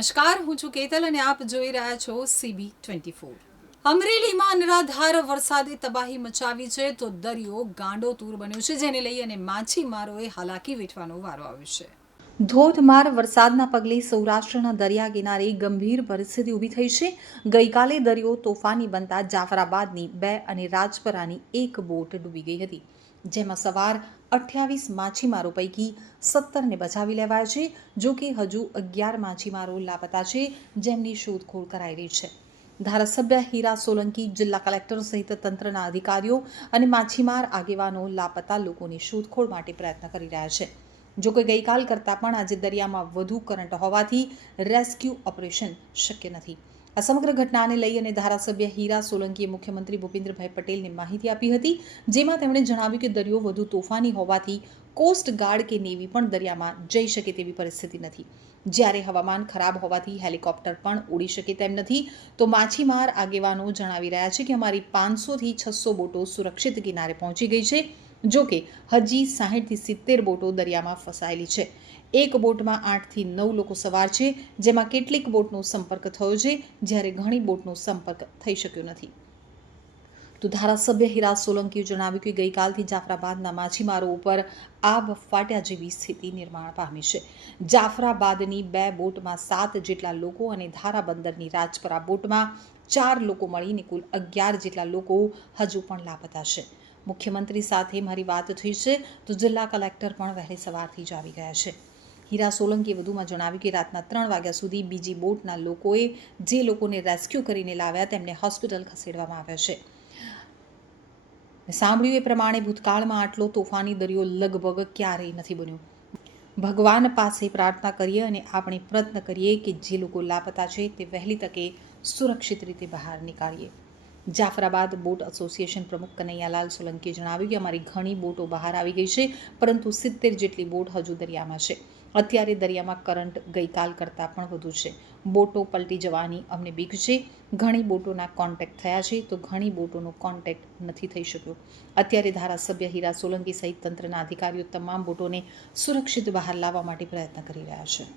નમસ્કાર, હું છું કેતલ અને આપ જોઈ રહ્યા છો CB24। અમરેલીમાં અનરાધાર વરસાદે તબાહી મચાવી છે તો દરિયો ગાંડોતૂર બન્યો છે, જેને લઈ અને માછીમારોએ હાલાકી વેઠવાનો વારો આવ્યો છે। ધોધમાર વરસાદના પગલે સૌરાષ્ટ્રના દરિયા કિનારે ગંભીર પરિસ્થિતિ ઊભી થઈ છે। ગઈકાલે દરિયો તોફાની બનતા જાફરાબાદની 2 અને રાજપરાની 1 બોટ ડૂબી ગઈ હતી, જેમાં સવાર 28 માછીમારો પૈકી 17ને બચાવી લેવાયા છે। જો કે હજુ 11 માછીમારો લાપતા છે, જેમની શોધખોળ કરાઈ રહી છે। ધારાસભ્ય હીરા સોલંકી, જિલ્લા કલેક્ટર સહિત તંત્રના અધિકારીઓ અને માછીમાર આગેવાનો લાપતા લોકોની શોધખોળ માટે પ્રયત્ન કરી રહ્યા છે। જો કે ગઈકાલ કરતાં પણ આજે દરિયામાં વધુ કરંટ હોવાથી રેસ્ક્યુ ઓપરેશન શક્ય નથી। આ સમગ્ર ઘટનાને લઈ અને ધારાસભ્ય હીરા સોલંકીએ મુખ્યમંત્રી ભૂપેન્દ્રભાઈ પટેલને માહિતી આપી હતી, જેમાં તેમણે જણાવ્યું કે દરિયો વધુ તોફાની હોવાથી કોસ્ટ ગાર્ડ કે નેવી પણ દરિયામાં જઈ શકે તેવી પરિસ્થિતિ નથી। જ્યારે હવામાન ખરાબ હોવાથી હેલિકોપ્ટર પણ ઉડી શકે તેમ નથી। તો માછીમાર આગેવાનો જણાવી રહ્યા છે કે અમારી 500થી 600 બોટો સુરક્ષિત કિનારે પહોંચી ગઈ છે। જો કે હજી 60થી 70 બોટો દરિયામાં ફસાયેલી છે। એક બોટમાં 8થી 9 લોકો સવાર છે, જેમાં કેટલીક બોટનો સંપર્ક થયો છે, જ્યારે ઘણી બોટનો સંપર્ક થઈ શક્યો નથી। તો ધારાસભ્ય હીરા સોલંકીએ જણાવ્યું કે ગઈકાલથી જાફરાબાદના માછીમારો ઉપર આબ ફાટ્યા જેવી સ્થિતિ નિર્માણ પામી છે। જાફરાબાદની 2 બોટમાં 7 જેટલા લોકો અને ધારા બંદરની રાજપરા બોટમાં 4 લોકો મળીને કુલ 11 જેટલા લોકો હજુ પણ લાપતા છે। મુખ્યમંત્રી સાથે મારી વાત થઈ છે તો જિલ્લા કલેક્ટર પણ વહેલી સવારથી જ આવી ગયા છે। હીરા સોલંકીએ વધુમાં જણાવ્યું કે રાતના 3 વાગ્યા સુધી બીજી બોટના લોકોએ જે લોકોને રેસ્ક્યુ કરીને લાવ્યા તેમને હોસ્પિટલ ખસેડવામાં આવ્યા છે। સાંભળ્યું એ પ્રમાણે ભૂતકાળમાં આટલો તોફાની દરિયો લગભગ ક્યારેય નથી બન્યો। ભગવાન પાસે પ્રાર્થના કરીએ અને આપણે પ્રયત્ન કરીએ કે જે લોકો લાપતા છે તે વહેલી તકે સુરક્ષિત રીતે બહાર નીકાળીએ। જાફરાબાદ બોટ એસોસિએશન પ્રમુખ કનૈયાલાલ સોલંકીએ જણાવ્યું કે અમારી ઘણી બોટો બહાર આવી ગઈ છે, પરંતુ 70 જેટલી બોટ હજુ દરિયામાં છે। અત્યારે દરિયામાં કરંટ ગઈકાલ કરતાં પણ વધુ છે। બોટો પલટી જવાની અમને બીક છે। ઘણી બોટોના કોન્ટેક્ટ થયા છે તો ઘણી બોટોનો કોન્ટેક્ટ નથી થઈ શક્યો। અત્યારે ધારાસભ્ય હીરા સોલંકી સહિત તંત્રના અધિકારીઓ તમામ બોટોને સુરક્ષિત બહાર લાવવા માટે પ્રયત્ન કરી રહ્યા છે।